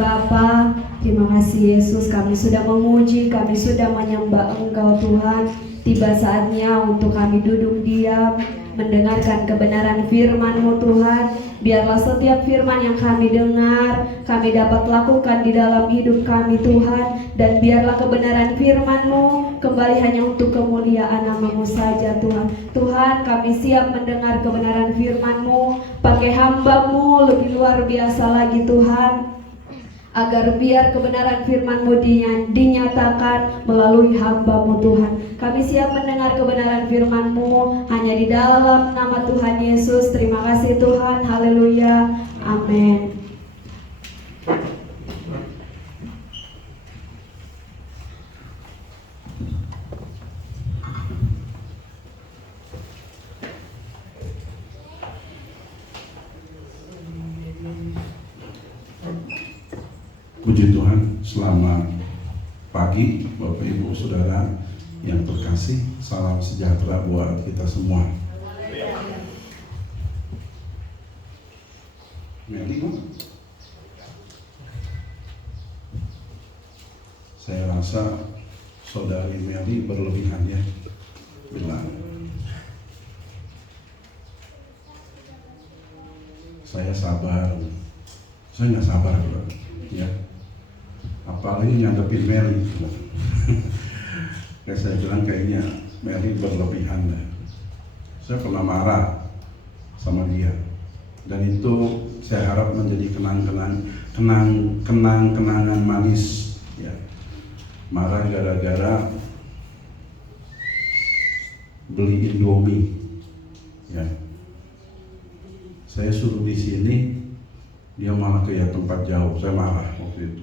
Bapa, terima kasih Yesus, kami sudah memuji, kami sudah menyembah Engkau Tuhan. Tiba saatnya untuk kami duduk diam, mendengarkan kebenaran firman-Mu Tuhan. Biarlah setiap firman yang kami dengar, kami dapat lakukan di dalam hidup kami Tuhan. Dan biarlah kebenaran firman-Mu kembali hanya untuk kemuliaan nama-Mu saja Tuhan. Tuhan, kami siap mendengar kebenaran firman-Mu. Pakai hamba-Mu lebih luar biasa lagi Tuhan, agar biar kebenaran firman-Mu dinyatakan melalui hamba-Mu Tuhan. Kami siap mendengar kebenaran firman-Mu hanya di dalam nama Tuhan Yesus. Terima kasih Tuhan, haleluya, amin. Puji Tuhan, selamat pagi Bapak Ibu Saudara yang terkasih. Salam sejahtera buat kita semua. Meli mana? Saya rasa saudari Meli berlebihan ya bilang saya sabar. Saya nggak sabar bro, ya. Apalagi ngadepin Meli. Kayak saya bilang kayaknya Meli berlebihan dah. Saya pernah marah sama dia, dan itu saya harap menjadi kenangan manis. Ya. Marah gara-gara beli Indomie. Ya. Saya suruh di sini, dia malah ke tempat jauh. Saya marah waktu itu,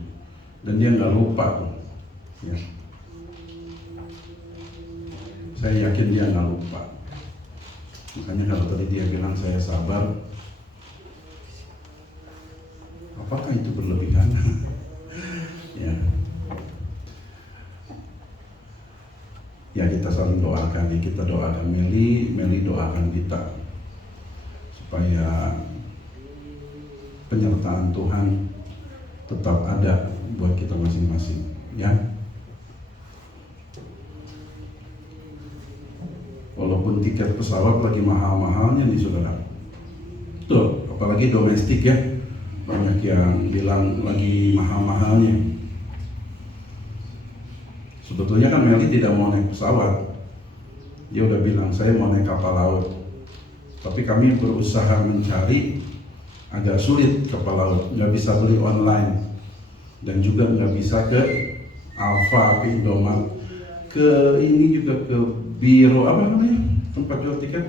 dan dia nggak lupa tuh. Ya. Saya yakin dia nggak lupa. Makanya kalau tadi dia bilang saya sabar, apakah itu berlebihan? Ya. Ya kita saling doakan, ya kita doakan Meli doakan kita supaya penyertaan Tuhan tetap ada buat kita masing-masing, ya. Walaupun tiket pesawat lagi mahal-mahalnya nih saudara, tuh apalagi domestik ya, banyak yang bilang lagi mahal-mahalnya. Sebetulnya kan Meli tidak mau naik pesawat, dia udah bilang saya mau naik kapal laut. Tapi kami berusaha mencari, agak sulit kapal laut, nggak bisa beli online, dan juga nggak bisa ke Alfa, ke Indomaret, ke ini juga ke biro apa namanya, tempat jual tiket,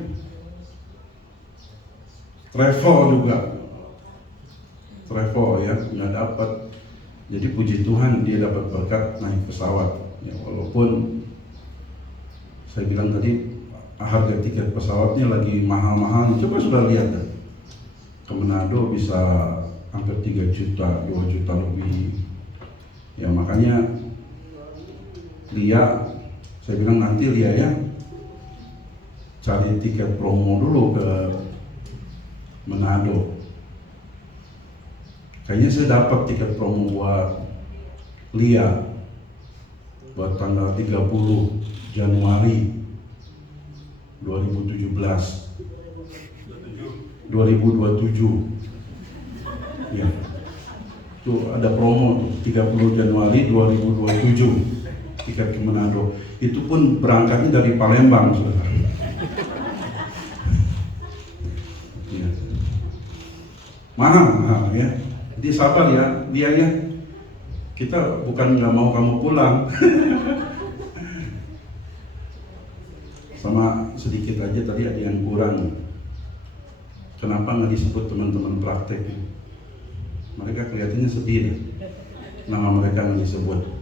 travel ya, nggak dapat. Jadi puji Tuhan dia dapat berkat naik pesawat. Ya, walaupun saya bilang tadi harga tiket pesawatnya lagi mahal-mahal. Coba sudah lihat kan, ke Manado bisa hampir 3 juta, 2 juta lebih. Ya makanya Lia, saya bilang nanti Lia ya cari tiket promo dulu ke Manado. Kayaknya saya dapat tiket promo buat Lia buat tanggal 30 Januari 2027. Ya. Tuh ada promo tuh 30 Januari 2027 tiket ke Manado. Itu pun berangkatnya dari Palembang, saudara. Ya. Mahal ya. Jadi sabar ya, biaya. Kita bukan nggak mau kamu pulang. Sama sedikit aja tadi ada yang kurang. Kenapa nggak disebut teman-teman praktek? Mereka kelihatannya sedih deh. Nama mereka nggak disebut.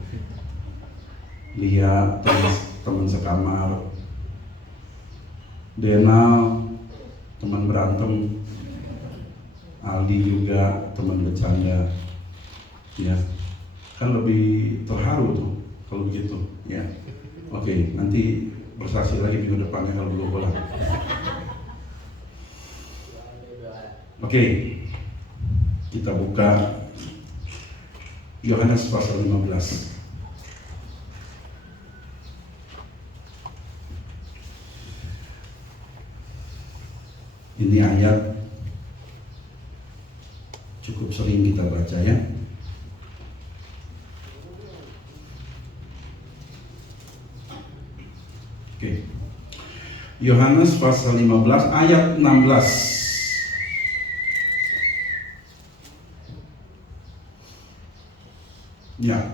Lia teman sekamar, Denal teman berantem, Aldi juga teman bercanda. Ya, kan lebih terharu tuh kalau begitu. Ya, oke, nanti bersaksi lagi minggu depannya kalau belum pulang. Oke, kita buka Yohanes pasal 15. Ini ayat cukup sering kita baca ya. Oke. Yohanes pasal 15 ayat 16. Ya.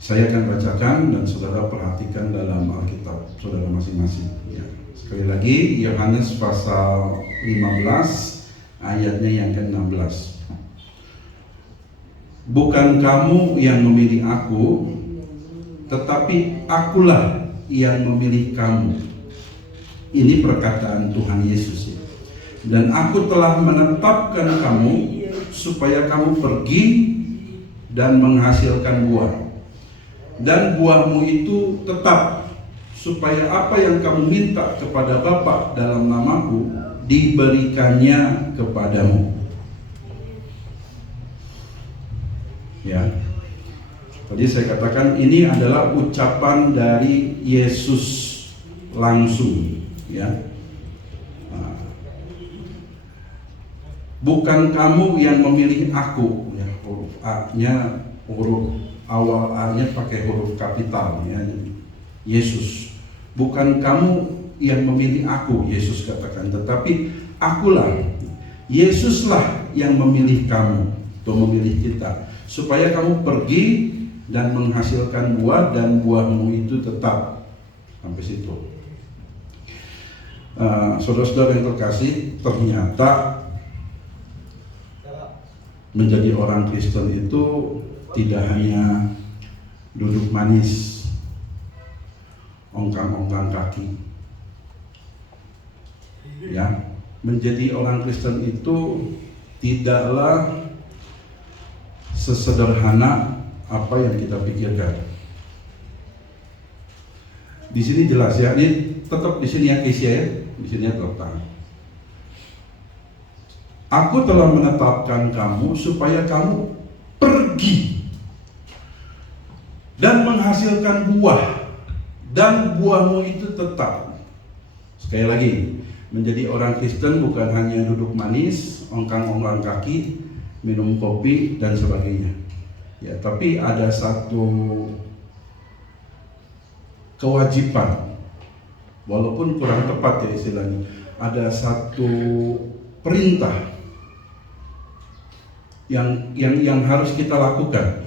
Saya akan bacakan dan saudara perhatikan dalam Alkitab saudara masing-masing ya. Sekali lagi Yohanes pasal 15 ayatnya yang ke-16. Bukan kamu yang memilih aku, tetapi akulah yang memilih kamu. Ini perkataan Tuhan Yesus ya. Dan aku telah menetapkan kamu supaya kamu pergi dan menghasilkan buah. Dan buahmu itu tetap, supaya apa yang kamu minta kepada Bapa dalam namaku diberikannya kepadamu. Ya. Tadi saya katakan ini adalah ucapan dari Yesus langsung, ya. Nah, bukan kamu yang memilih aku, ya. Huruf A-nya, huruf awal A-nya pakai huruf kapital, ya. Yesus, bukan kamu yang memilih aku, Yesus katakan, tetapi akulah, Yesuslah yang memilih kamu, atau memilih kita, supaya kamu pergi dan menghasilkan buah, dan buahmu itu tetap. Sampai situ. Saudara-saudara yang terkasih, ternyata menjadi orang Kristen itu tidak hanya duduk manis, ongkang-ongkang kaki. Ya, menjadi orang Kristen itu tidaklah sesederhana apa yang kita pikirkan. Di sini jelas ya, ini tetap di sini ya, Kesia ya, di sini ya terletak. Aku telah menetapkan kamu supaya kamu pergi dan menghasilkan buah, dan buahmu itu tetap. Sekali lagi, menjadi orang Kristen bukan hanya duduk manis, ongkang-ongkang kaki, minum kopi dan sebagainya. Ya, tapi ada satu kewajiban, walaupun kurang tepat ya istilahnya, ada satu perintah yang harus kita lakukan.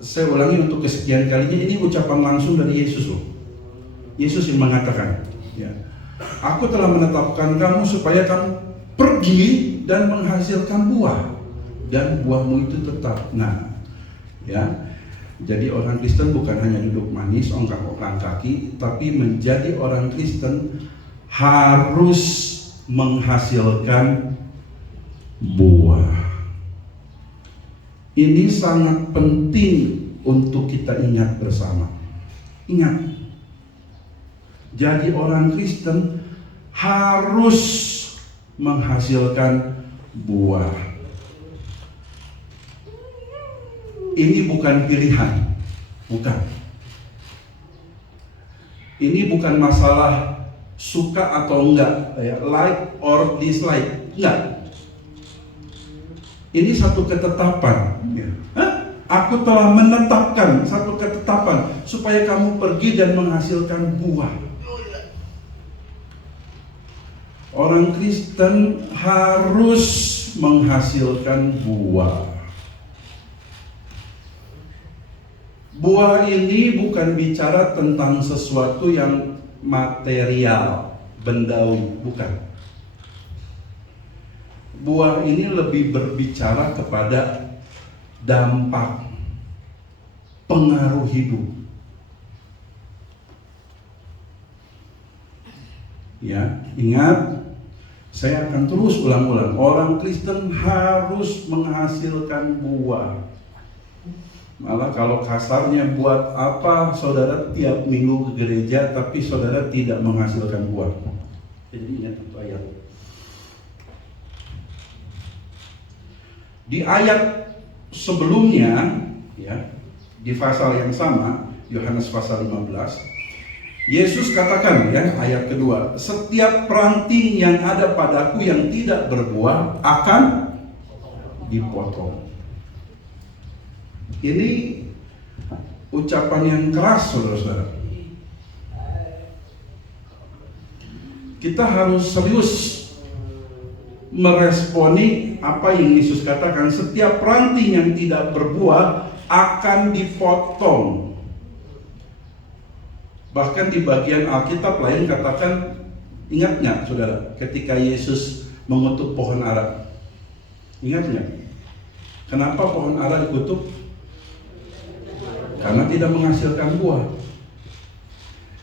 Saya ulangi untuk kesekian kalinya, ini ucapan langsung dari Yesus loh. Yesus yang mengatakan, ya, aku telah menetapkan kamu supaya kamu pergi dan menghasilkan buah, dan buahmu itu tetap. Nah, ya, jadi orang Kristen bukan hanya duduk manis, ongkang-ongkang kaki, tapi menjadi orang Kristen harus menghasilkan buah. Ini sangat penting untuk kita ingat bersama. Ingat, jadi orang Kristen harus menghasilkan buah. Ini bukan pilihan, bukan. Ini bukan masalah suka atau enggak, ya, like or dislike, enggak. Ini satu ketetapan. Ya. Aku telah menetapkan satu ketetapan supaya kamu pergi dan menghasilkan buah. Orang Kristen harus menghasilkan buah. Buah ini bukan bicara tentang sesuatu yang material, bendawi, bukan. Buah ini lebih berbicara kepada dampak, pengaruh hidup. Ya, ingat, saya akan terus ulang-ulang, orang Kristen harus menghasilkan buah. Malah kalau kasarnya, buat apa saudara tiap minggu ke gereja tapi saudara tidak menghasilkan buah? Jadi ingat itu ayat. Di ayat sebelumnya, ya, di pasal yang sama, Yohanes pasal 15, Yesus katakan, ya, ayat kedua, setiap ranting yang ada padaku yang tidak berbuah akan dipotong. Ini ucapan yang keras, saudara-saudara. Kita harus serius meresponi apa yang Yesus katakan. Setiap ranting yang tidak berbuah akan dipotong. Bahkan di bagian Alkitab lain katakan, ingat nggak, saudara, ketika Yesus mengutuk pohon ara? Ingat nggak? Kenapa pohon ara dikutuk? Karena tidak menghasilkan buah.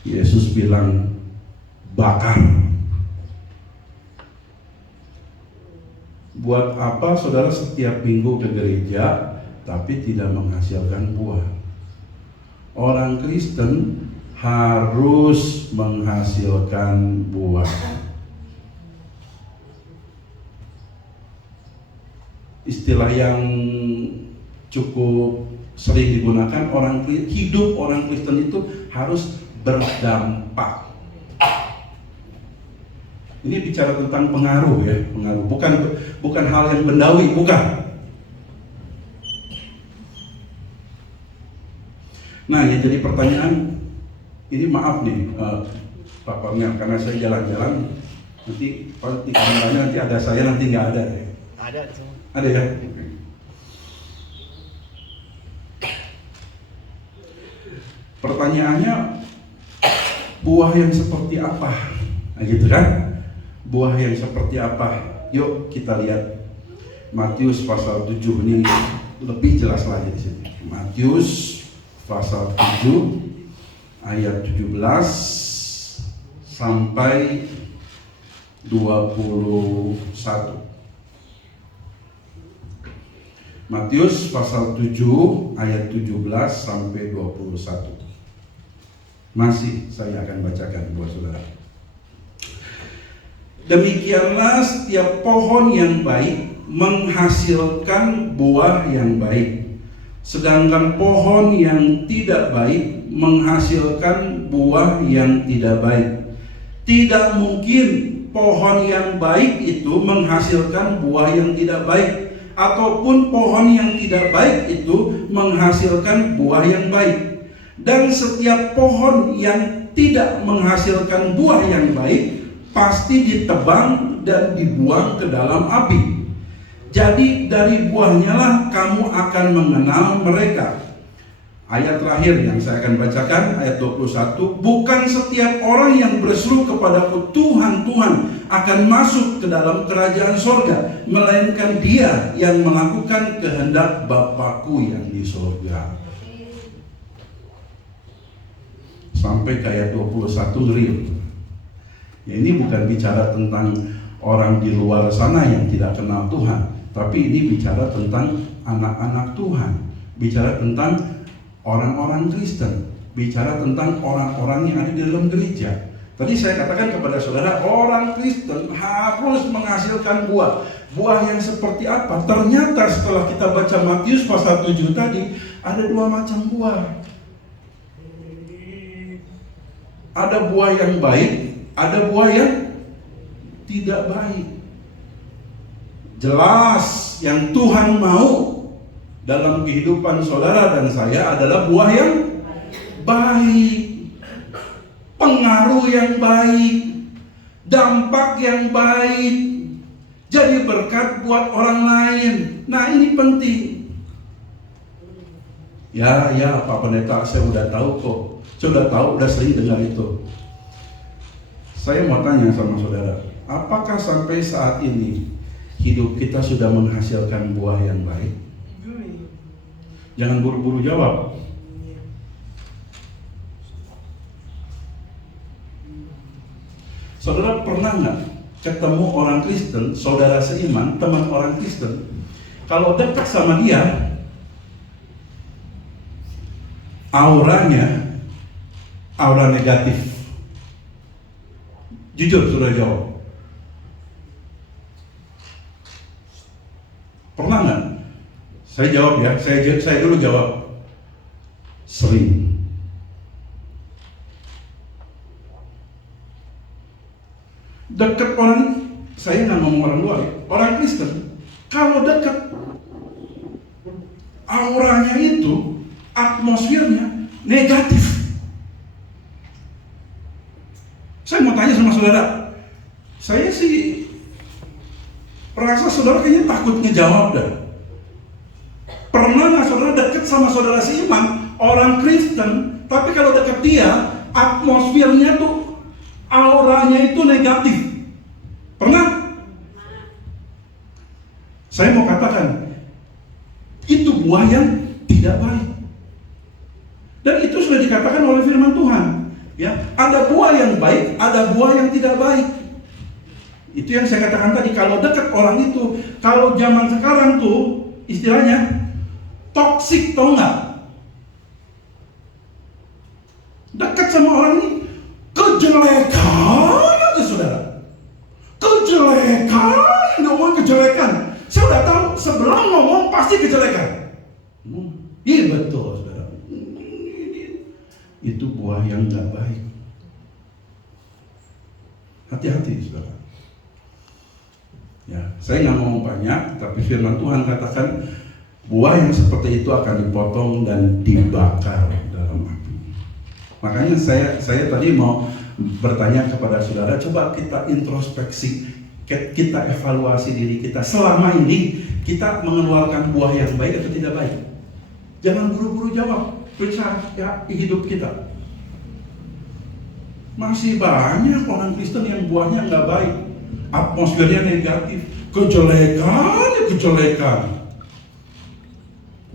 Yesus bilang, bakar. Buat apa saudara setiap minggu ke gereja tapi tidak menghasilkan buah? Orang Kristen harus menghasilkan buah. Istilah yang cukup sering digunakan. Hidup orang Kristen itu harus berdampak. Ini bicara tentang pengaruh ya, pengaruh. Bukan hal yang bendawi, bukan. Nah, yang jadi pertanyaan, ini maaf nih Pak Kornel, karena saya jalan-jalan, nanti kalau di kameranya nanti ada saya, nanti nggak ada ya. Ada ya. Pertanyaannya, buah yang seperti apa? Nah gitu kan? Buah yang seperti apa? Yuk kita lihat Matius pasal 7, ini lebih jelas lagi di sini. Matius pasal 7 ayat 17 sampai 21. Matius pasal 7 ayat 17 sampai 21. Masih saya akan bacakan buat saudara. Demikianlah setiap pohon yang baik menghasilkan buah yang baik, sedangkan pohon yang tidak baik menghasilkan buah yang tidak baik. Tidak mungkin pohon yang baik itu menghasilkan buah yang tidak baik, ataupun pohon yang tidak baik itu menghasilkan buah yang baik. Dan setiap pohon yang tidak menghasilkan buah yang baik pasti ditebang dan dibuang ke dalam api. Jadi dari buahnya lah kamu akan mengenal mereka. Ayat terakhir yang saya akan bacakan, ayat 21. Bukan setiap orang yang berseru kepadaku Tuhan, Tuhan akan masuk ke dalam kerajaan sorga, melainkan dia yang melakukan kehendak Bapakku yang di sorga. Sampai ke ayat 21 ngeri. Ya, ini bukan bicara tentang orang di luar sana yang tidak kenal Tuhan, tapi ini bicara tentang anak-anak Tuhan, bicara tentang orang-orang Kristen, bicara tentang orang-orang yang ada di dalam gereja. Tadi saya katakan kepada saudara, orang Kristen harus menghasilkan buah. Buah yang seperti apa? Ternyata setelah kita baca Matius pasal 7 tadi, ada dua macam buah. Ada buah yang baik, ada buah yang tidak baik. Jelas yang Tuhan mau dalam kehidupan saudara dan saya adalah buah yang baik, pengaruh yang baik, dampak yang baik, jadi berkat buat orang lain. Nah ini penting. Ya Pak Pendeta, saya udah tahu kok. Sudah tahu, udah sering dengar itu. Saya mau tanya sama saudara, apakah sampai saat ini hidup kita sudah menghasilkan buah yang baik? Jangan buru-buru jawab. Saudara pernah nggak ketemu orang Kristen, saudara seiman, teman orang Kristen, kalau dekat sama dia, auranya aura negatif? Jujur sudah jawab. Pernah nggak? Saya jawab ya, saya dulu jawab. Sering. Dekat orang, saya nggak ngomong orang luar ya, orang Kristen, kalau dekat, auranya itu, atmosfernya negatif. Saya mau tanya sama saudara, saya sih merasa saudara kayaknya takut ngejawab dah. Pernah nggak saudara dekat sama saudara seiman, orang Kristen, tapi kalau dekat dia, atmosfernya tuh, auranya itu negatif? Pernah? Saya mau katakan, itu buah yang tidak baik. Dan itu sudah dikatakan oleh firman Tuhan. Ya, ada buah yang baik, ada buah yang tidak baik. Itu yang saya katakan tadi, kalau dekat orang itu, kalau zaman sekarang tuh istilahnya toksik, tau nggak? Dekat sama orang ini kejelekan aja saudara, kejelekan, ngomong kejelekan. Saya udah tahu sebelah ngomong pasti kejelekan. buah yang nggak baik. Hati-hati, saudara. Ya, saya nggak ngomong banyak, tapi firman Tuhan katakan buah yang seperti itu akan dipotong dan dibakar dalam api. Makanya saya tadi mau bertanya kepada saudara, coba kita introspeksi, kita evaluasi diri kita. Selama ini kita mengeluarkan buah yang baik atau tidak baik? Jangan buru-buru jawab, periksa ya hidup kita. Masih banyak orang Kristen yang buahnya nggak baik, atmosfernya negatif, kejelekan.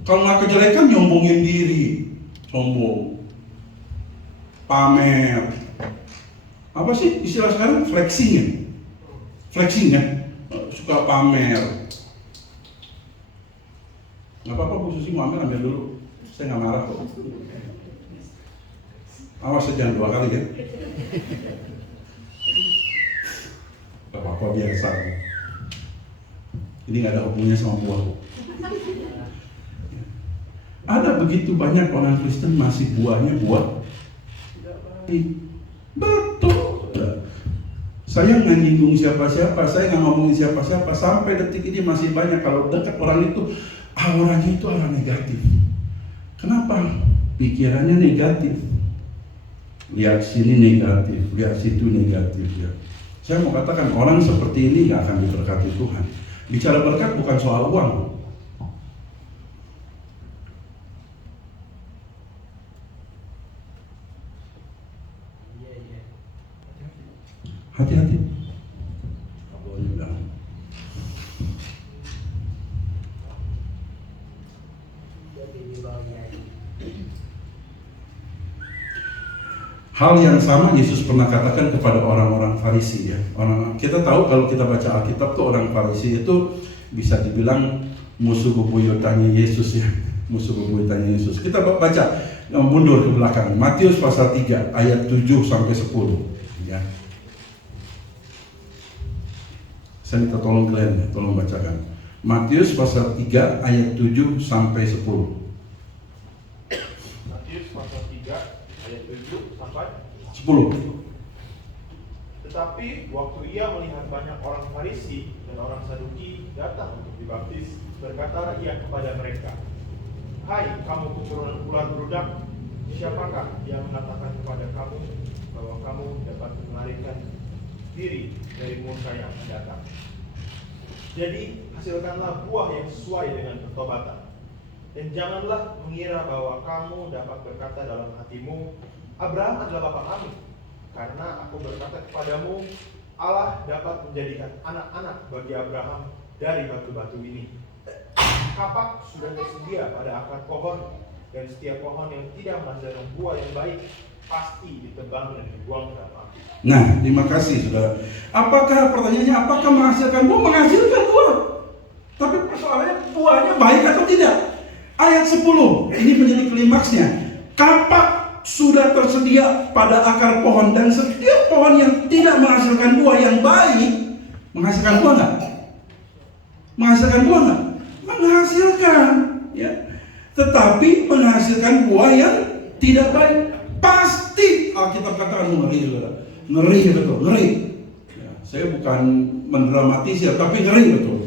Kalau nggak kejelekan, nyombongin diri, sombong, pamer. Apa sih istilah sekarang? Flexing ya, suka pamer. Nggak apa-apa, Bu Susi mau ambil dulu, saya nggak marah kok. Awas jangan 2 kali ya. Gak apa-apa, biasa. Ini gak ada hubungannya sama buah. Ada begitu banyak orang Kristen masih buahnya buah tidak baik. Betul. Saya nggak nyinggung siapa-siapa, saya nggak ngomongin siapa-siapa. Sampai detik ini masih banyak kalau dekat orang itu auranya itu aura negatif. Kenapa? Pikirannya negatif. Lihat sini negatif, lihat situ negatif ya. Saya mau katakan orang seperti ini nggak akan diberkati Tuhan. Bicara berkat bukan soal uang. Hati-hati. Hal yang sama Yesus pernah katakan kepada orang-orang Farisi ya. Kita tahu kalau kita baca Alkitab tuh orang Farisi itu bisa dibilang musuh bebuyutannya Yesus ya. Musuh bebuyutannya Yesus. Kita baca mundur ke belakang. Matius pasal 3 ayat 7 sampai 10 ya. Saya minta tolong kalian ya, tolong bacakan. Matius pasal 3 ayat 7 sampai 10. Matius pasal 3 ayat 7 sampai 10. Tetapi waktu ia melihat banyak orang Farisi dan orang Saduki datang untuk dibaptis, berkatalah ia kepada mereka, "Hai kamu keturunan ular beludak, siapakah yang mengatakan kepada kamu bahwa kamu dapat melarikan diri dari murka yang datang? Jadi hasilkanlah buah yang sesuai dengan pertobatan. Dan janganlah mengira bahwa kamu dapat berkata dalam hatimu, Abraham adalah bapa kami. Karena aku berkata kepadamu, Allah dapat menjadikan anak-anak bagi Abraham dari batu-batu ini. Kapak sudah tersedia pada akar pohon, dan setiap pohon yang tidak menghasilkan buah yang baik pasti ditebang dan dibuang ke dalam api." Nah, terima kasih saudara. Pertanyaannya apakah menghasilkan buah? Menghasilkan buah. Tapi persoalannya buahnya baik atau tidak? Ayat 10, ini menjadi klimaksnya. Kapak sudah tersedia pada akar pohon, dan setiap pohon yang tidak menghasilkan buah yang baik, menghasilkan buah nggak? Menghasilkan buah nggak? Menghasilkan, ya. Tetapi menghasilkan buah yang tidak baik. Pasti Alkitab katakan ngeri, saudara. Ngeri betul, ngeri. Ya, saya bukan mendramatisir, tapi ngeri betul.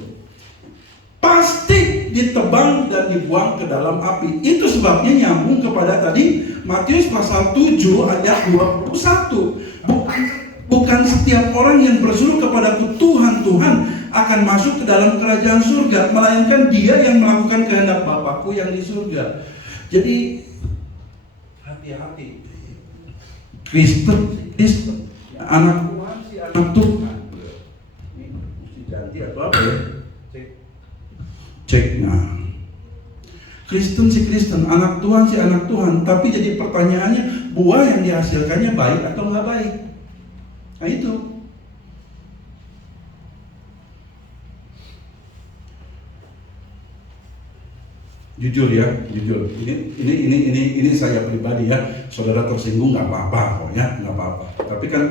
Pasti ditebang dan dibuang ke dalam api. Itu sebabnya nyambung kepada tadi Matius pasal 7 ayat 21. Bukan setiap orang yang berseru kepadaku Tuhan, Tuhan akan masuk ke dalam kerajaan surga, melainkan dia yang melakukan kehendak Bapakku yang di surga. Jadi hati-hati. Kristen, anak Tuhan, si anak Tuhan. Ini mesti ganti atau apa ya? Cek. Nah, Kristen si Kristen, anak Tuhan si anak Tuhan. Tapi jadi pertanyaannya, buah yang dihasilkannya baik atau nggak baik? Nah itu. Jujur ya, jujur. Ini saya pribadi ya. Saudara tersinggung nggak apa-apa kok ya, nggak apa-apa. Tapi kan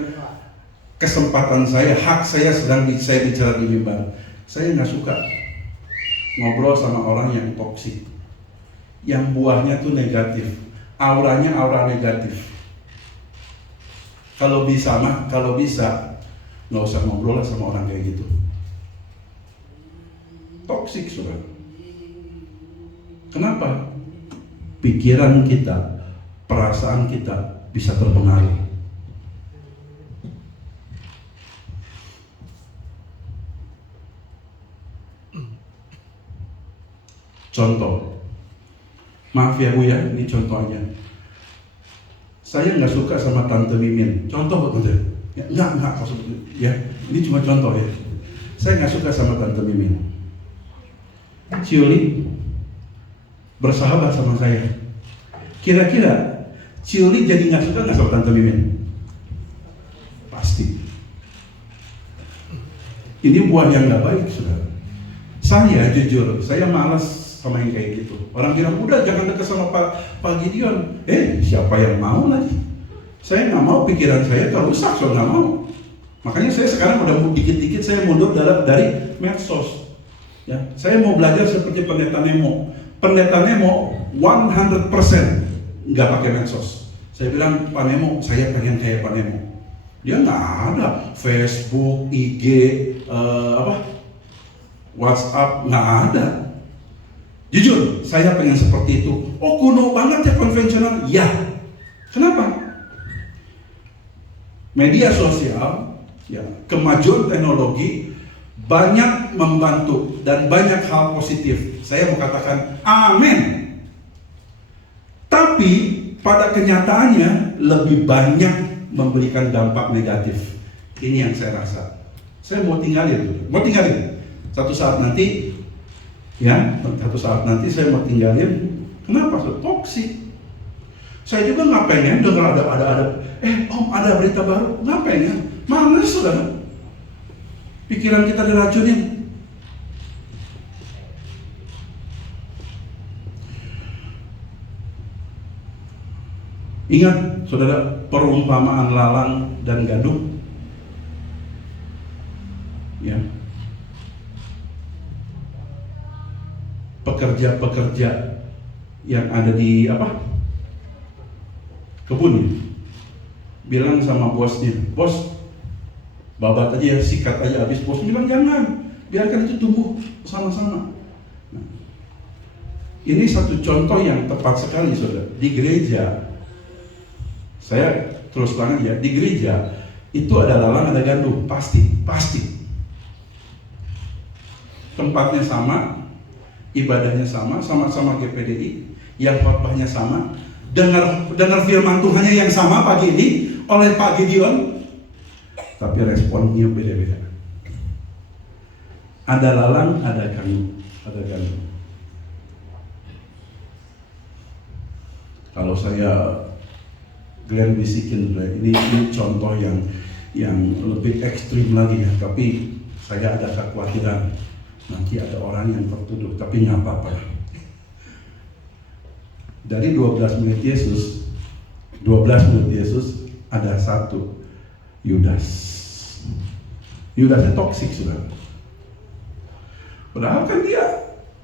kesempatan saya, hak saya saya bicara di mimbar. Saya nggak suka ngobrol sama orang yang toksik, yang buahnya tuh negatif, auranya aura negatif. Kalau bisa nggak usah ngobrol lah sama orang kayak gitu. Toksik, saudara. Kenapa? Pikiran kita, perasaan kita bisa terpengaruh. Contoh, maaf ya Bu ya, ini contoh aja. Saya nggak suka sama Tante Mimin. Contoh betul ya? Nggak maksudnya ya. Ini cuma contoh ya. Saya nggak suka sama Tante Mimin. Ciuli bersahabat sama saya. Kira-kira Ciuli jadi nggak suka nggak sama Tante Mimin? Pasti. Ini buah yang nggak baik, saudara. Saya jujur, saya malas sama yang kayak gitu. Orang bilang, udah jangan dekat sama Pak Gideon. Siapa yang mau lagi? Saya nggak mau, pikiran saya kerusak, saya nggak mau. Makanya saya sekarang udah dikit-dikit saya mundur dari medsos. Ya, saya mau belajar seperti Pendeta Nemo. Pendeta Nemo 100% nggak pakai medsos. Saya bilang, Pak Nemo, saya pengen kayak Pak Nemo. Dia nggak ada Facebook, IG, WhatsApp, nggak ada. Jujur, saya pengen seperti itu. Oh, kuno banget ya, konvensional. Ya. Kenapa? Media sosial, ya, kemajuan teknologi banyak membantu dan banyak hal positif. Saya mau katakan amin. Tapi pada kenyataannya lebih banyak memberikan dampak negatif. Ini yang saya rasa. Saya mau tinggalin. Satu saat nanti saya mau tinggalin. Kenapa? Toksik. Saya juga nggak pengen dengar ada Om ada berita baru. Nggak pengen. Males, saudara. Pikiran kita diracunin. Ingat, saudara, perumpamaan lalang dan gadung. Ya. Pekerja-pekerja yang ada di kebun bilang sama bosnya, bos, babat aja ya, sikat aja habis. Bos bilang jangan, biarkan itu tumbuh sama-sama. Nah, ini satu contoh yang tepat sekali, saudara. Di gereja, saya terus terang aja, di gereja itu ada lalang, ada gandum, pasti. Tempatnya sama, ibadahnya sama, sama-sama GPDI, yang khotbahnya sama, dengar firman Tuhannya yang sama pagi ini oleh Pak Gideon, tapi responnya beda-beda. Ada lalang, ada gandum. Kalau saya Glenn bisikin, ini contoh yang lebih ekstrim lagi ya, tapi saya ada kekhawatiran nanti ada orang yang tertuduh, tapi nggak apa-apa. Dari 12 murid Yesus ada satu, Yudas. Yudasnya toksik, saudara. Padahal kan dia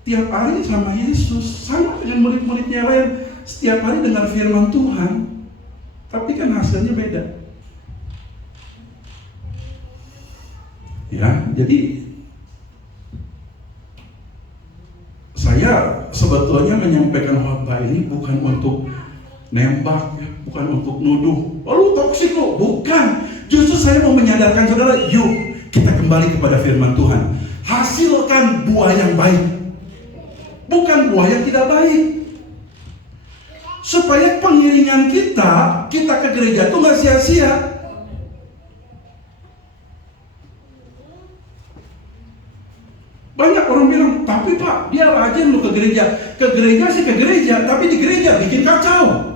tiap hari sama Yesus, sama dengan murid-muridnya lain, setiap hari dengar firman Tuhan, tapi kan hasilnya beda. Ya, jadi saya sebetulnya menyampaikan khotbah ini bukan untuk nembak, ya, bukan untuk nuduh, lu toksik lo, bukan. Justru saya mau menyadarkan saudara, yuk kita kembali kepada firman Tuhan. Hasilkan buah yang baik, bukan buah yang tidak baik. Supaya pengiringan kita ke gereja itu nggak sia-sia. Banyak orang bilang, tapi Pak, dia rajin lu ke gereja. Ke gereja sih ke gereja, tapi di gereja bikin kacau.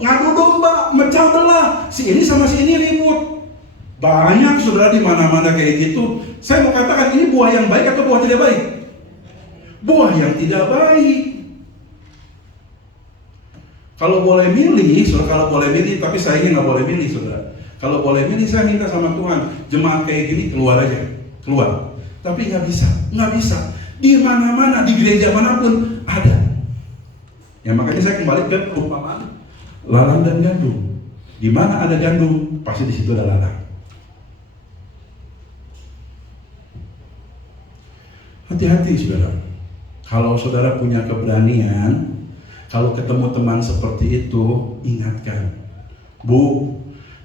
Ngadu domba, mecah belah. Si ini sama si ini ribut. Banyak saudara di mana-mana kayak gitu. Saya mau katakan, ini buah yang baik atau buah tidak baik? Buah yang tidak baik. Kalau boleh milih, tapi saya ini nggak boleh milih, saudara. Kalau boleh milih, saya minta sama Tuhan, jemaat kayak gini keluar aja, keluar. Tapi nggak bisa. Di mana-mana, di gereja manapun ada. Ya makanya saya kembali ke perumpamaan lalang dan gandum. Di mana ada gandum, pasti di situ ada lalang. Hati-hati saudara. Kalau saudara punya keberanian, kalau ketemu teman seperti itu, ingatkan, Bu,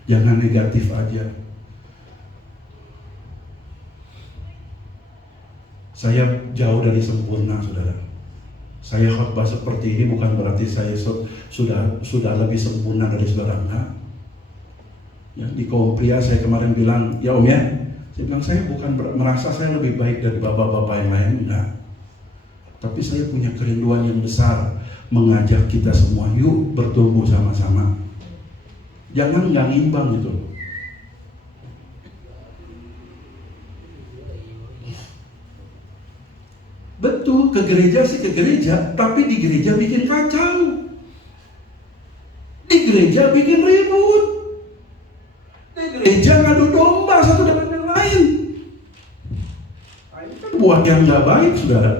jangan negatif aja. Saya jauh dari sempurna, saudara. Saya khotbah seperti ini bukan berarti saya sudah lebih sempurna dari saudara, enggak. Ya, di kaum pria saya kemarin bilang, ya Om ya, saya bilang saya bukan merasa saya lebih baik dari bapak-bapak yang lain, enggak. Tapi saya punya kerinduan yang besar mengajak kita semua, yuk bertumbuh sama-sama. Jangan nggak ngimbang gitu. Betul, ke gereja sih ke gereja, tapi di gereja bikin kacau. Di gereja bikin ribut. Di gereja ngadu domba satu dengan yang lain. Nah, ini kan buah yang nggak baik, saudara.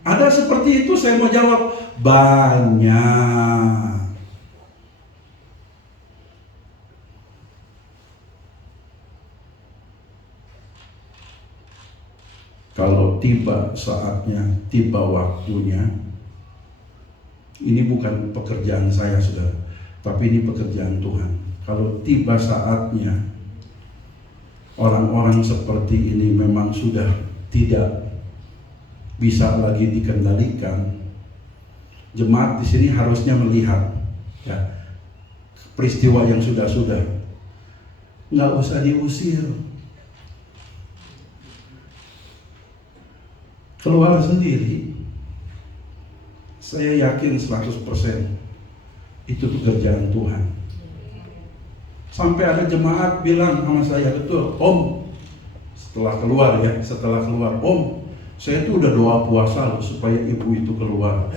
Ada seperti itu, saya mau jawab, banyak. Kalau tiba saatnya, tiba waktunya, ini bukan pekerjaan saya, saudara, tapi ini pekerjaan Tuhan. Kalau tiba saatnya, orang-orang seperti ini memang sudah tidak bisa lagi dikendalikan. Jemaat di sini harusnya melihat, ya, peristiwa yang sudah-sudah. Nggak usah diusir. Keluar sendiri. Saya yakin 100% itu pekerjaan Tuhan. Sampai ada jemaat bilang sama saya, betul Om, setelah keluar, Om, saya tuh udah doa puasa loh supaya ibu itu keluar.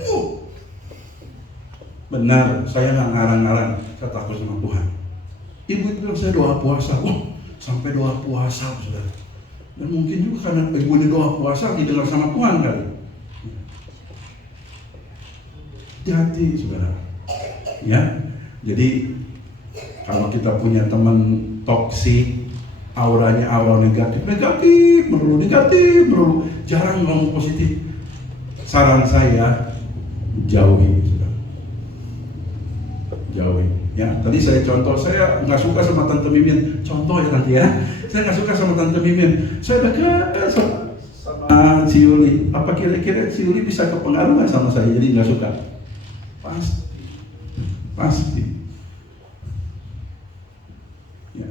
Benar, saya nggak ngarang-ngarang, saya takut sama Tuhan. Ibu itu bilang saya doa puasa, sampai doa puasa, saudara. Dan mungkin juga karena ibu ini doa puasa didengar sama Tuhan kali. Hati-hati, saudara. Ya, jadi kalau kita punya teman toksik, auranya aura negatif melulu, jarang ngomong positif. Saran saya, jauhi, saudara. Jauhi. Ya, tadi saya contoh, saya nggak suka sama Tante Mimin. Contoh ya nanti ya. Saya nggak suka sama Tante Mimin. Saya dekat sama si Yuli. Apa kira-kira si Yuli bisa kepengaruh nggak sama saya? Jadi nggak suka. Pasti. Ya.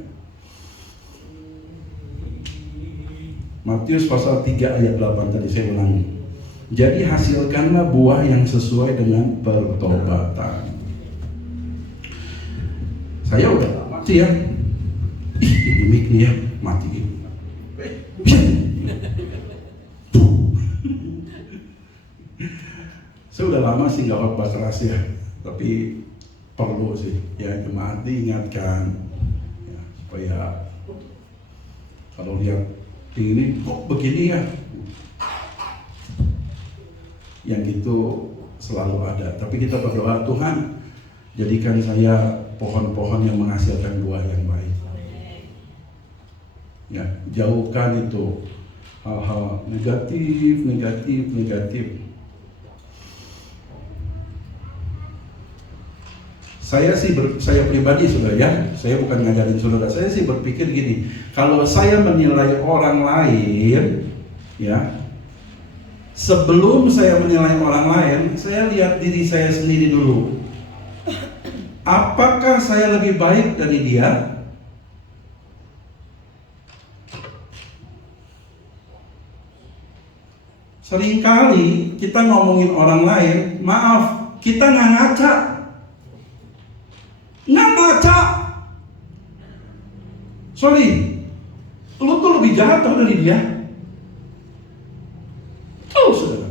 Matius pasal 3 ayat 8 tadi saya ulangi. Jadi hasilkanlah buah yang sesuai dengan pertobatan. Saya udah lama sih ya. Ini mic nih ya, matiin. Saya udah lama sih nggak khotbah keras ya, tapi perlu sih ya jemaat diingatkan ya, supaya kalau lihat ini kok begini ya, yang gitu selalu ada. Tapi kita berdoa, Tuhan jadikan saya pohon-pohon yang menghasilkan buah yang baik. Ya, jauhkan itu hal-hal negatif. Saya pribadi, saudara ya, saya bukan ngajarin saudara. Saya sih berpikir gini, kalau saya menilai orang lain, ya, sebelum saya menilai orang lain, saya lihat diri saya sendiri dulu. Apakah saya lebih baik dari dia? Seringkali kita ngomongin orang lain, maaf, kita nggak ngaca. Sorry, lu tuh lebih jahat dari dia. Tuh, saudara.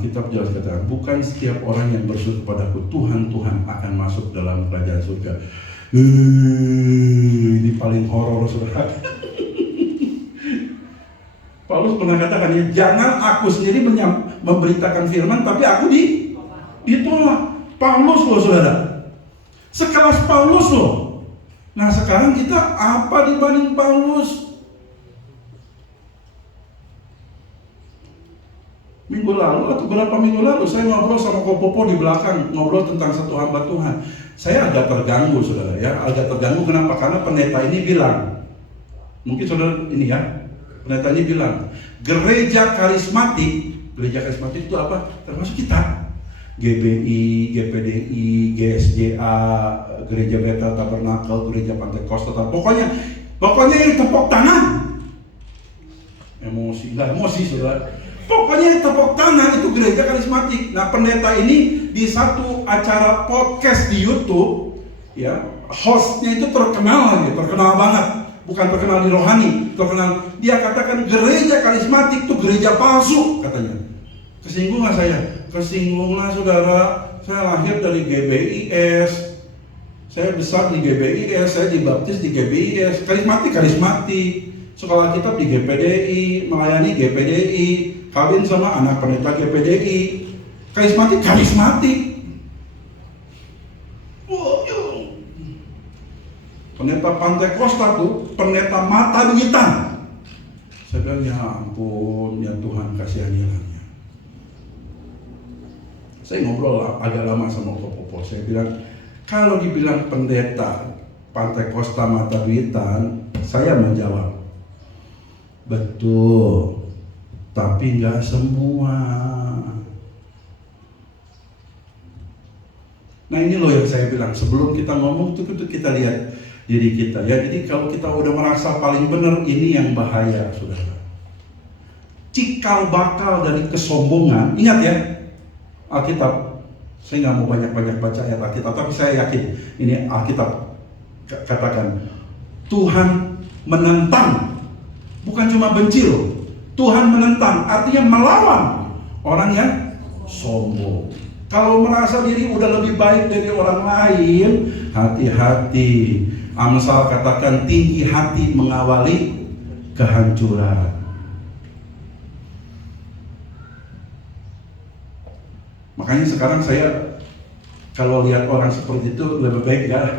Kitab jelas katakan, bukan setiap orang yang berseru kepadaku Tuhan akan masuk dalam kerajaan surga. Ini paling horor, saudara. Paulus pernah katakan ya, jangan aku sendiri memberitakan firman, tapi aku ditolak. Paulus loh saudara, sekelas Paulus loh. Nah sekarang kita apa dibanding Paulus? Minggu lalu atau berapa minggu lalu saya ngobrol sama Kopopo di belakang, ngobrol tentang satu hamba Tuhan. Saya agak terganggu saudara ya, agak terganggu kenapa? Karena pendeta ini bilang, mungkin saudara ini ya, pendeta ini bilang, gereja karismatik itu apa? Termasuk kita. GBI, GPDI, GSJA, Gereja Bethel Tabernakel, Gereja Pantai Kosta, pokoknya yang tepuk tangan. Emosi saudara. Pokoknya yang tepuk tangan itu gereja karismatik. Nah pendeta ini di satu acara podcast di YouTube, ya hostnya itu terkenal banget. Bukan terkenal di rohani, terkenal. Dia katakan gereja karismatik itu gereja palsu katanya. Kesinggung nggak saya? Kesinggung lah saudara. Saya lahir dari GBIS, saya besar di GBIS, saya dibaptis di GBIS. Karismatik. Sekolah kitab di GPDI, melayani GPDI, kawin sama anak pendeta GPDI. Karismatik. Pendeta Pantai Kosta tuh pendeta mata duitan. Saya bilang ya ampun, ya Tuhan kasihanilah. Saya ngobrol agak lama sama Kopopo. Saya bilang kalau dibilang pendeta Pantai Kosta mata duitan, saya menjawab betul, tapi nggak semua. Nah ini loh yang saya bilang, sebelum kita ngomong tuh kita lihat diri kita ya. Jadi kalau kita udah merasa paling benar, ini yang bahaya saudara. Cikal bakal dari kesombongan. Ingat ya, Alkitab, saya nggak mau banyak-banyak baca ayat Alkitab, tapi saya yakin ini Alkitab katakan Tuhan menentang, bukan cuma benci loh. Tuhan menentang, artinya melawan orang yang sombong. Kalau merasa diri udah lebih baik dari orang lain, hati-hati. Amsal katakan tinggi hati mengawali kehancuran. Makanya sekarang saya kalau lihat orang seperti itu lebih baik enggak.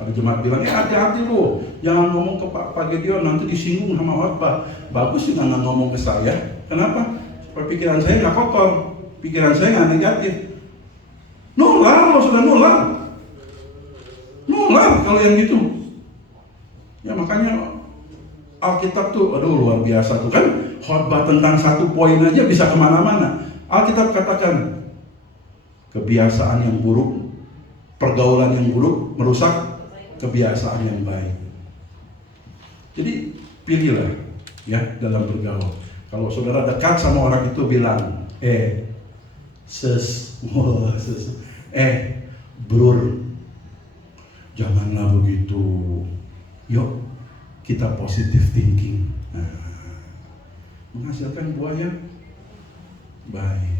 Ada jemaat bilang, hati-hati lu, jangan ngomong ke Pak Gideon, nanti disinggung sama khotbah. Bagus sih nggak ngomong ke saya. Kenapa? Supaya pikiran saya nggak kotor, pikiran saya nggak negatif. Nular, lo sudah nular kalau yang gitu. Ya makanya Alkitab tuh, aduh luar biasa tuh kan, khotbah tentang satu poin aja bisa kemana-mana. Alkitab katakan kebiasaan yang buruk, pergaulan yang buruk merusak kebiasaan yang baik. Jadi pilihlah ya dalam bergaul. Kalau saudara dekat sama orang itu bilang, brur, janganlah begitu. Yuk kita positive thinking. Menghasilkan buah yang baik.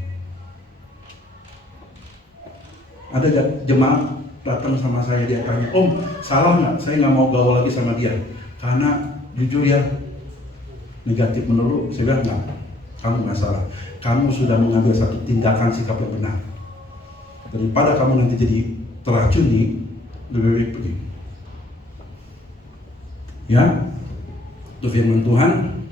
Ada jemaat datang sama saya, dia tanya, Om, salah nggak? Saya nggak mau gaul lagi sama dia karena jujur ya negatif menurut. Saya bilang nggak, kamu nggak salah. Kamu sudah mengambil satu tindakan sikap yang benar. Daripada kamu nanti jadi teracuni, lebih baik pergi. Ya, itu firman Tuhan.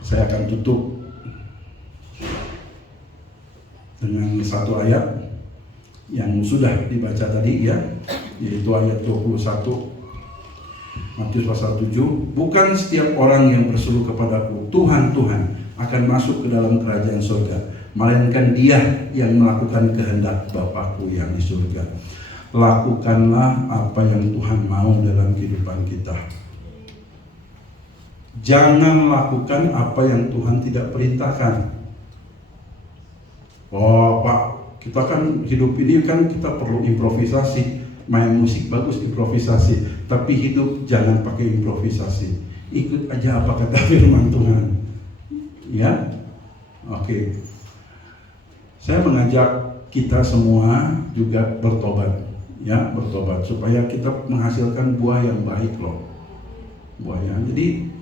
Saya akan tutup dengan satu ayat yang sudah dibaca tadi ya, yaitu ayat 21 Matius pasal 7. Bukan setiap orang yang berseru kepadaku Tuhan, Tuhan akan masuk ke dalam kerajaan surga, melainkan dia yang melakukan kehendak Bapakku yang di surga. Lakukanlah apa yang Tuhan mau dalam kehidupan kita. Jangan lakukan apa yang Tuhan tidak perintahkan. Oh Pak, kita kan hidup ini kan kita perlu improvisasi. Main musik bagus improvisasi, tapi hidup jangan pakai improvisasi. Ikut aja apa kata firman Tuhan. Ya, oke. Saya mengajak kita semua juga bertobat. ya, bertobat supaya kita menghasilkan buah yang baik loh. Buahnya. Jadi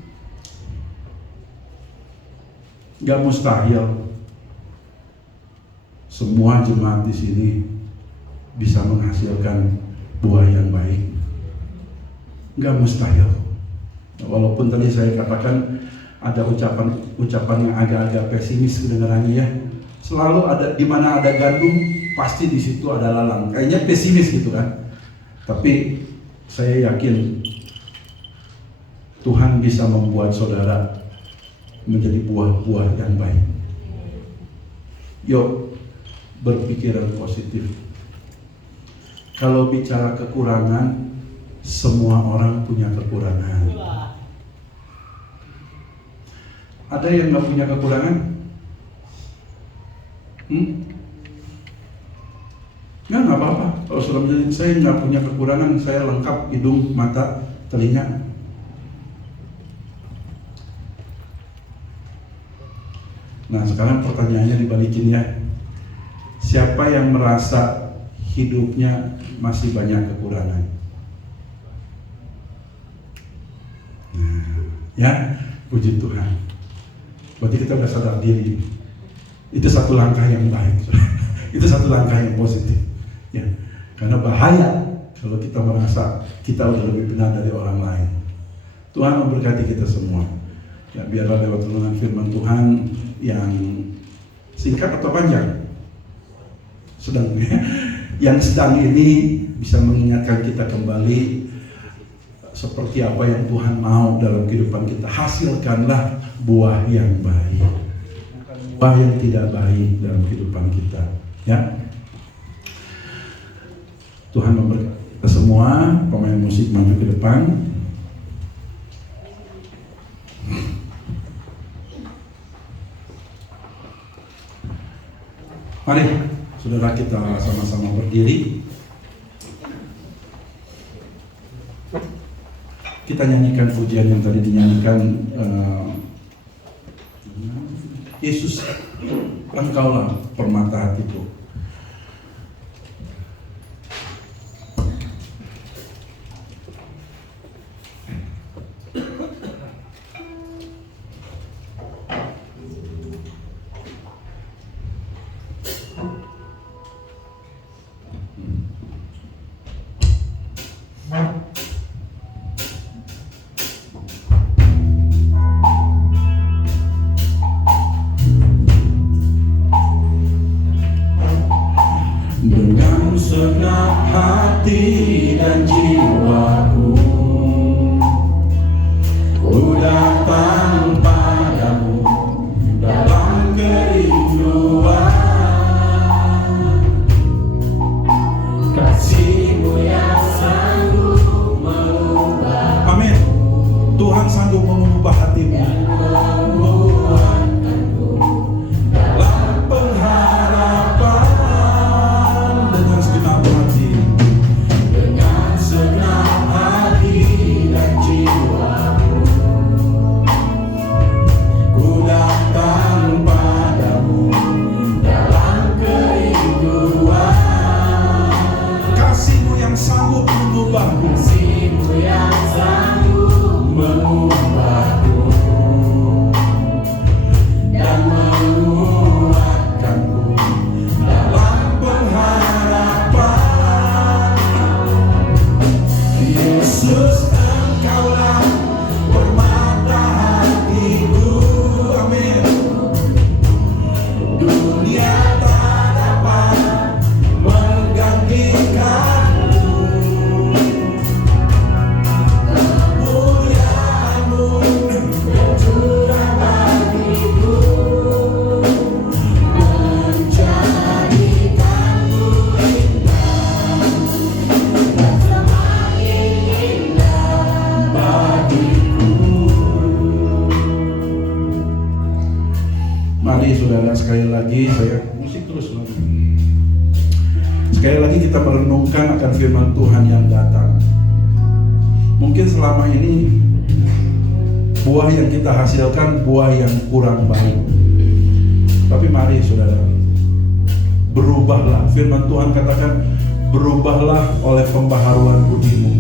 nggak mustahil semua jemaat di sini bisa menghasilkan buah yang baik. Nggak mustahil. Walaupun tadi saya katakan ada ucapan yang agak-agak pesimis kedengarannya ya. Selalu ada, di mana ada gandum pasti di situ ada lalang. Kayaknya pesimis gitu kan. Tapi saya yakin Tuhan bisa membuat saudara menjadi buah-buah yang baik. Yuk, berpikiran positif. Kalau bicara kekurangan, semua orang punya kekurangan. Ada yang nggak punya kekurangan? Nggak apa-apa. Kalau sudah menjadi saya nggak punya kekurangan, saya lengkap hidung, mata, telinga. Nah sekarang pertanyaannya dibalikin ya. Siapa yang merasa hidupnya masih banyak kekurangan? Nah, ya, puji Tuhan. Berarti kita sudah sadar diri. Itu satu langkah yang baik. Itu satu langkah yang positif. Ya, karena bahaya kalau kita merasa kita udah lebih benar dari orang lain. Tuhan memberkati kita semua. Ya, biarlah lewat renungan firman Tuhan yang singkat atau panjang, sedang ya, yang sedang ini bisa mengingatkan kita kembali seperti apa yang Tuhan mau dalam kehidupan kita. Hasilkanlah buah yang baik, bukan buah yang tidak baik dalam kehidupan kita. Ya, Tuhan memberkati kita semua. Pemain musik maju ke depan. Mari saudara kita sama-sama berdiri. Kita nyanyikan pujian yang tadi dinyanyikan, Yesus, Engkaulah permata hatiku. Dengan segenap hati dan jiwaku, ku datang padamu dalam kerinduan. Kasih-Mu yang sanggup mengubah. Amin. Tuhan sanggup mengubah hatimu. Sekali lagi saya musik terus lagi. Sekali lagi kita merenungkan akan firman Tuhan yang datang. Mungkin selama ini buah yang kita hasilkan buah yang kurang baik. Tapi mari saudara, berubahlah. Firman Tuhan katakan, berubahlah oleh pembaharuan budimu.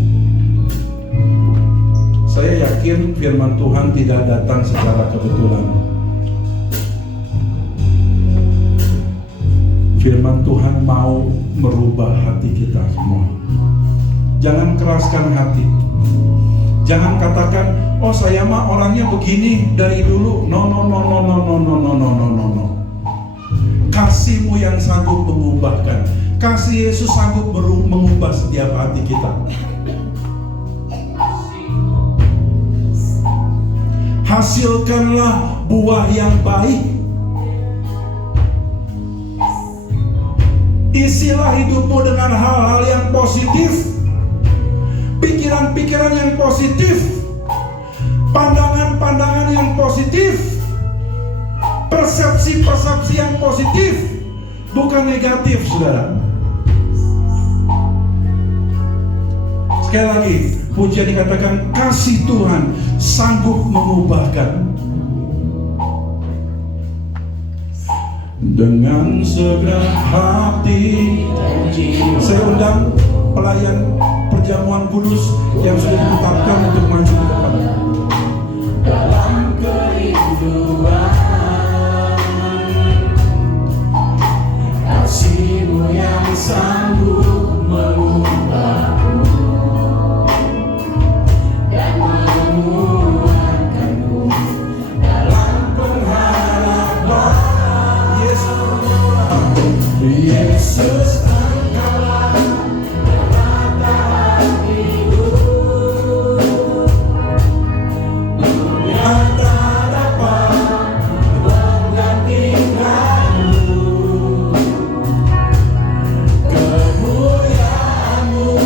Saya yakin firman Tuhan tidak datang secara kebetulan. Firman Tuhan mau merubah hati kita semua. Jangan keraskan hati. Jangan katakan, oh saya mah orangnya begini dari dulu. No. Kasih-Mu yang sanggup mengubahkan. Kasih Yesus sanggup mengubah setiap hati kita. Hasilkanlah buah yang baik. Isilah hidupmu dengan hal-hal yang positif, pikiran-pikiran yang positif, pandangan-pandangan yang positif, persepsi-persepsi yang positif, bukan negatif, saudara. Sekali lagi, pujian dikatakan kasih Tuhan sanggup mengubahkan. Dengan segera hati, saya undang pelayan perjamuan kudus yang sudah ditetapkan untuk maju ke depan. Dalam kerinduan, kasih-Mu yang sanggup mengubahku dan menguatkanku dalam pengharapan. Yesus, Engkaulah mata hatiku, yang tak dapat menggantikan-Mu. Kemuliaan-Mu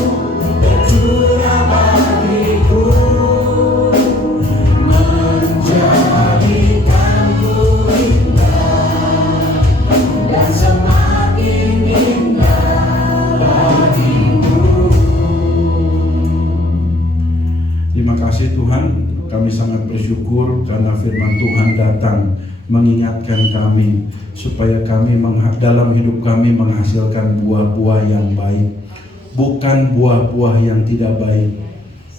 tercurah bagiku, menjadikanku indah dan semakin indah bagimu. Terima kasih Tuhan, kami sangat bersyukur karena firman Tuhan datang mengingatkan kami supaya kami dalam hidup kami menghasilkan buah-buah yang baik, bukan buah-buah yang tidak baik.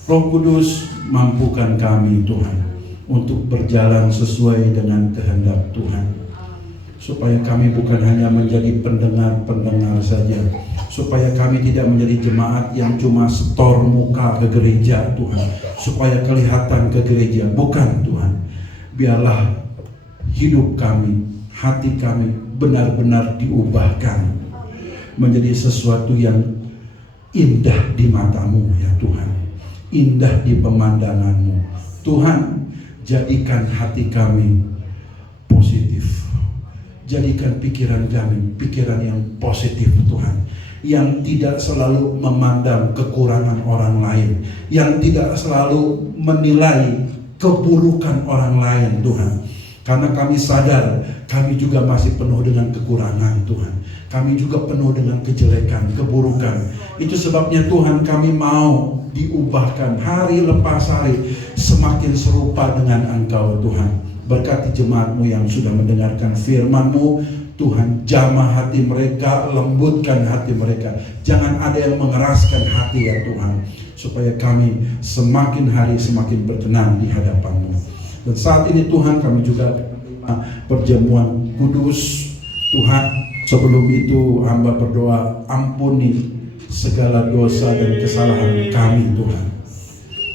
Roh Kudus, mampukan kami Tuhan untuk berjalan sesuai dengan kehendak Tuhan, supaya kami bukan hanya menjadi pendengar-pendengar saja, supaya kami tidak menjadi jemaat yang cuma setor muka ke gereja Tuhan, supaya kelihatan ke gereja. Bukan Tuhan, biarlah hidup kami, hati kami benar-benar diubahkan menjadi sesuatu yang indah di mata-Mu ya Tuhan, indah di pemandangan-Mu. Tuhan, jadikan hati kami positif. Jadikan pikiran kami pikiran yang positif Tuhan, yang tidak selalu memandang kekurangan orang lain, yang tidak selalu menilai keburukan orang lain Tuhan. Karena kami sadar kami juga masih penuh dengan kekurangan Tuhan. Kami juga penuh dengan kejelekan, keburukan. Itu sebabnya Tuhan, kami mau diubahkan hari lepas hari semakin serupa dengan Engkau Tuhan. Berkati jemaat-Mu yang sudah mendengarkan firman-Mu, Tuhan, jamah hati mereka, lembutkan hati mereka. Jangan ada yang mengeraskan hati ya Tuhan, supaya kami semakin hari semakin berkenan di hadapan-Mu. Dan saat ini Tuhan, kami juga menerima perjamuan kudus. Tuhan, sebelum itu hamba berdoa, ampuni segala dosa dan kesalahan kami Tuhan.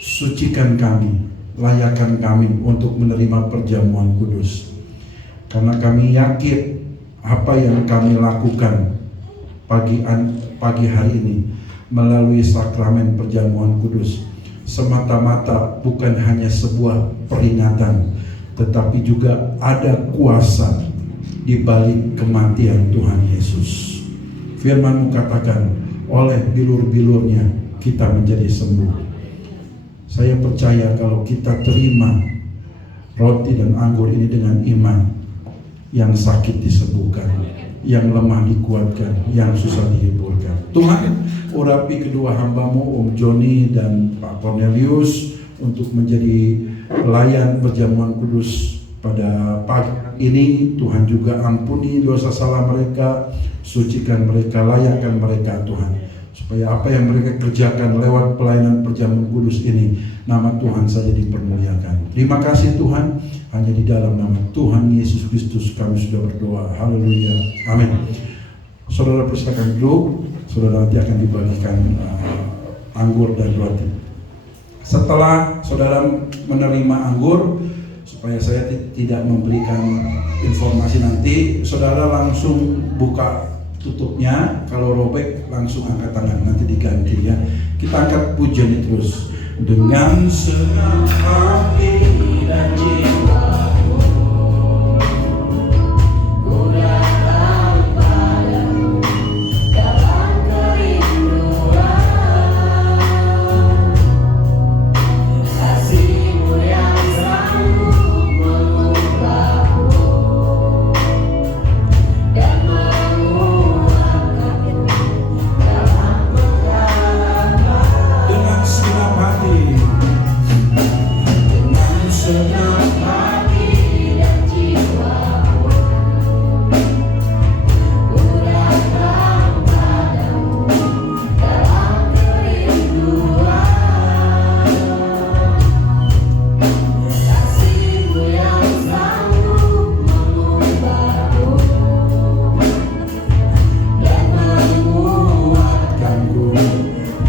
Sucikan kami, layakkan kami untuk menerima perjamuan kudus. Karena kami yakin apa yang kami lakukan pagi hari ini melalui sakramen perjamuan kudus semata-mata bukan hanya sebuah peringatan, tetapi juga ada kuasa di balik kematian Tuhan Yesus. Firman-Mu katakan, oleh bilur-bilurnya kita menjadi sembuh. Saya percaya kalau kita terima roti dan anggur ini dengan iman, yang sakit disembuhkan, yang lemah dikuatkan, yang susah dihiburkan. Tuhan, urapi kedua hamba-Mu, Om Joni dan Pak Cornelius, untuk menjadi pelayan perjamuan kudus pada pagi ini. Tuhan juga ampuni dosa salah mereka, sucikan mereka, layakkan mereka Tuhan. supaya apa yang mereka kerjakan lewat pelayanan perjamuan kudus ini, nama Tuhan saja dipermuliakan. Terima kasih Tuhan, hanya di dalam nama Tuhan Yesus Kristus kami sudah berdoa. Haleluya, amin. Saudara persilakan duduk. Saudara nanti akan dibagikan anggur dan roti. Setelah saudara menerima anggur, supaya saya tidak memberikan informasi nanti, saudara langsung buka tutupnya. Kalau robek langsung angkat tangan, nanti diganti ya. Kita angkat pujian terus. Dengan senang hati dan jiwaku, ku datang padamu dalam kerinduan. Kasih-Mu yang sanggup mengubahku dan menguatkanku dalam pengalaman. Dengan senang hati, dengan senang hati dan jiwaku, ku datang padamu dalam kerinduan. Kasih-Mu yang sanggup mengubahku dan menguatkanku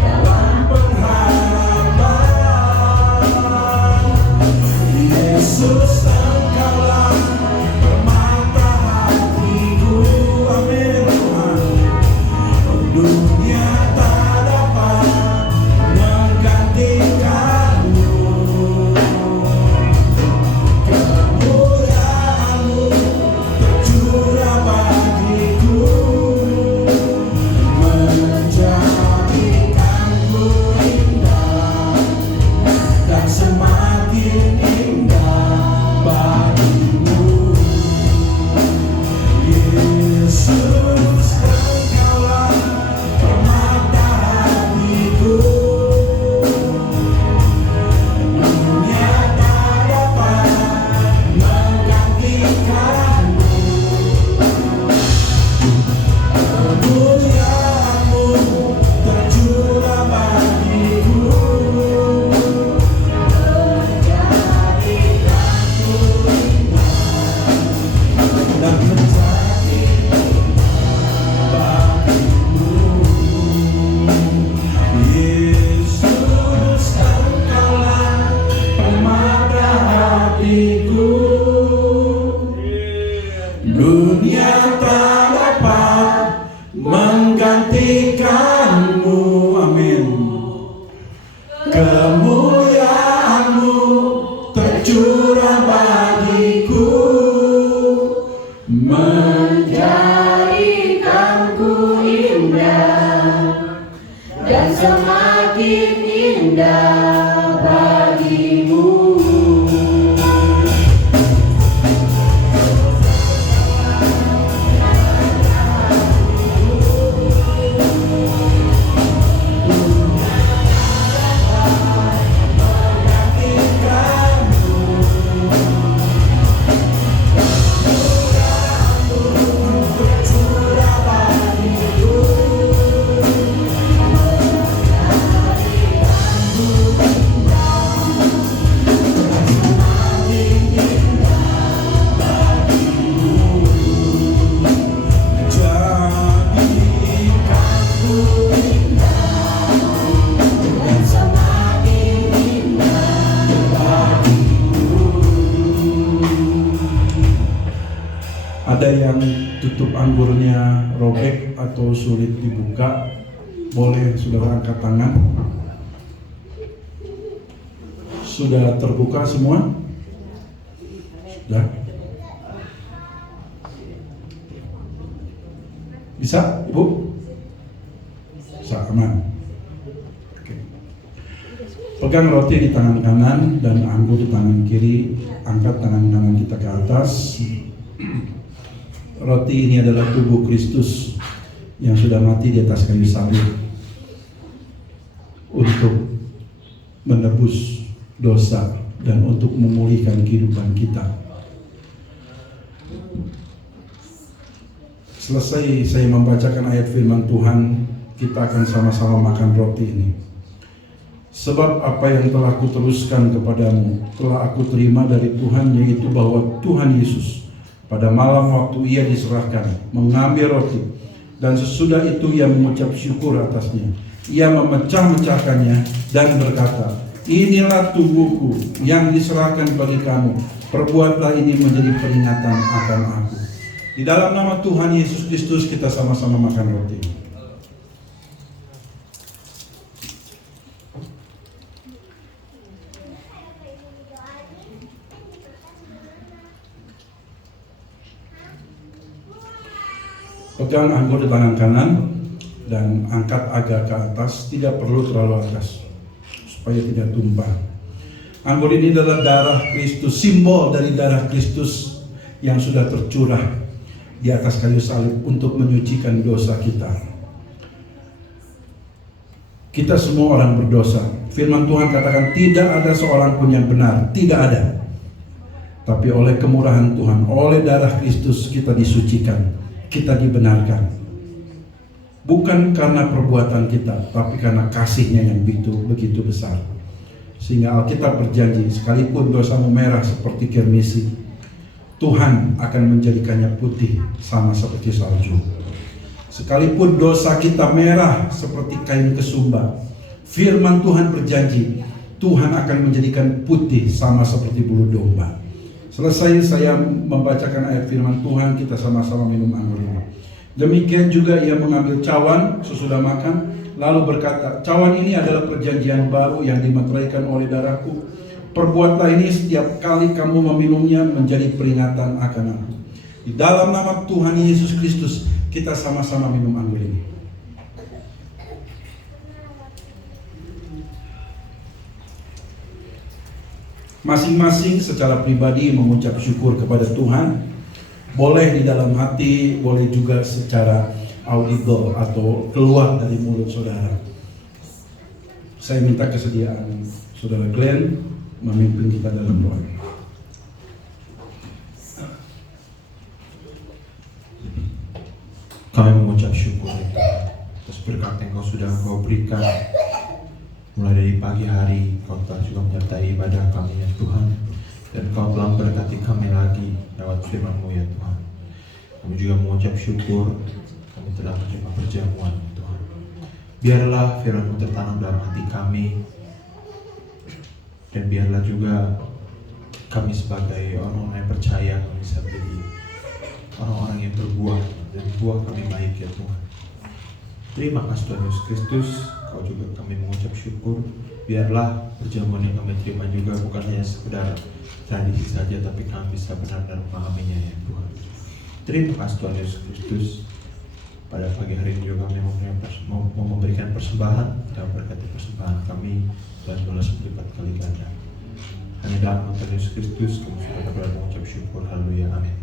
dalam pengharapan. Yesus, Engkaulah permata hatiku, amin Tuhan. Dunia tak dapat menggantikan-Mu. Kemuliaan-Mu tercurah bagiku, menjadikanku indah dan semakin indah bagimu. Yesus, Engkaulah permata hatiku. Dunia tak dapat menggantikan-Mu. Kemuliaan-Mu tercurah bagiku, menjadikanku indah dan menjadi bagimu. Yesus, Engkaulah permata hatiku. Dunia tak dapat menggantikan-Mu, amin. Kemuliaan-Mu tercurah bagiku, menjadikanku indah dan semakin indah bagimu. Ada yang tutup anggurnya robek atau sulit dibuka, boleh saudara angkat tangan. Sudah terbuka semua? Sudah? Bisa, Ibu? Bisa, aman. Oke. Pegang roti di tangan kanan dan anggur di tangan kiri. Angkat tangan kanan kita ke atas. Roti ini adalah tubuh Kristus yang sudah mati di atas kayu salib untuk menebus dosa dan untuk memulihkan kehidupan kita. Selesai saya membacakan ayat firman Tuhan, kita akan sama-sama makan roti ini. Sebab apa yang telah kuteruskan kepadamu telah aku terima dari Tuhan, yaitu bahwa Tuhan Yesus pada malam waktu ia diserahkan mengambil roti, dan sesudah itu ia mengucap syukur atasnya. Ia memecah-mecahkannya dan berkata, inilah tubuhku yang diserahkan bagi kamu. Perbuatlah ini menjadi peringatan akan aku. Di dalam nama Tuhan Yesus Kristus kita sama-sama makan roti. Pegang anggur di tangan kanan dan angkat agak ke atas, tidak perlu terlalu atas supaya tidak tumpah. Anggur ini adalah darah Kristus, simbol dari darah Kristus yang sudah tercurah di atas kayu salib untuk menyucikan dosa kita. Kita semua orang berdosa. Firman Tuhan katakan tidak ada seorang pun yang benar, tidak ada. Tapi oleh kemurahan Tuhan, oleh darah Kristus kita disucikan, kita dibenarkan. Bukan karena perbuatan kita, tapi karena kasih-Nya yang begitu besar. Sehingga Alkitab berjanji, sekalipun dosamu merah seperti kirmisi, Tuhan akan menjadikannya putih sama seperti salju. Sekalipun dosa kita merah seperti kain kesumba, firman Tuhan berjanji, Tuhan akan menjadikan putih sama seperti bulu domba. Selesai saya membacakan ayat firman Tuhan, kita sama-sama minum anggur ini. Demikian juga ia mengambil cawan sesudah makan, lalu berkata, cawan ini adalah perjanjian baru yang dimeteraikan oleh darahku. Perbuatlah ini setiap kali kamu meminumnya menjadi peringatan akan aku. Di dalam nama Tuhan Yesus Kristus, kita sama-sama minum anggur ini. Masing-masing secara pribadi mengucap syukur kepada Tuhan. Boleh di dalam hati, boleh juga secara audible atau keluar dari mulut saudara. Saya minta kesediaan saudara Glenn memimpin kita dalam doa. Kami mengucap syukur atas berkat yang Kau sudah Kau berikan. Mulai dari pagi hari Kau telah juga menyertai ibadah kami ya Tuhan, dan Kau telah memberkati kami lagi lewat firman-Mu ya Tuhan. Kami juga mengucap syukur kami telah menerima perjamuan ya Tuhan. Biarlah firman-Mu tertanam dalam hati kami, dan biarlah juga kami sebagai orang-orang yang percaya kami bisa menjadi orang-orang yang berbuah, dan buah kami baik ya Tuhan. Terima kasih Tuhan Yesus Kristus. Kau juga kami mengucap syukur. Biarlah perjamuan yang kami terima juga bukan hanya sekedar tradisi saja, tapi kami bisa benar-benar memahaminya ya Tuhan. Terima kasih Tuhan Yesus Kristus. Pada pagi hari ini juga kami mau memberikan persembahan, dan berkati persembahan kami dan balas berlipat kali ganda. Hanya dalam nama Tuhan Yesus Kristus kami sudah dapat mengucap syukur. Haleluya, amin.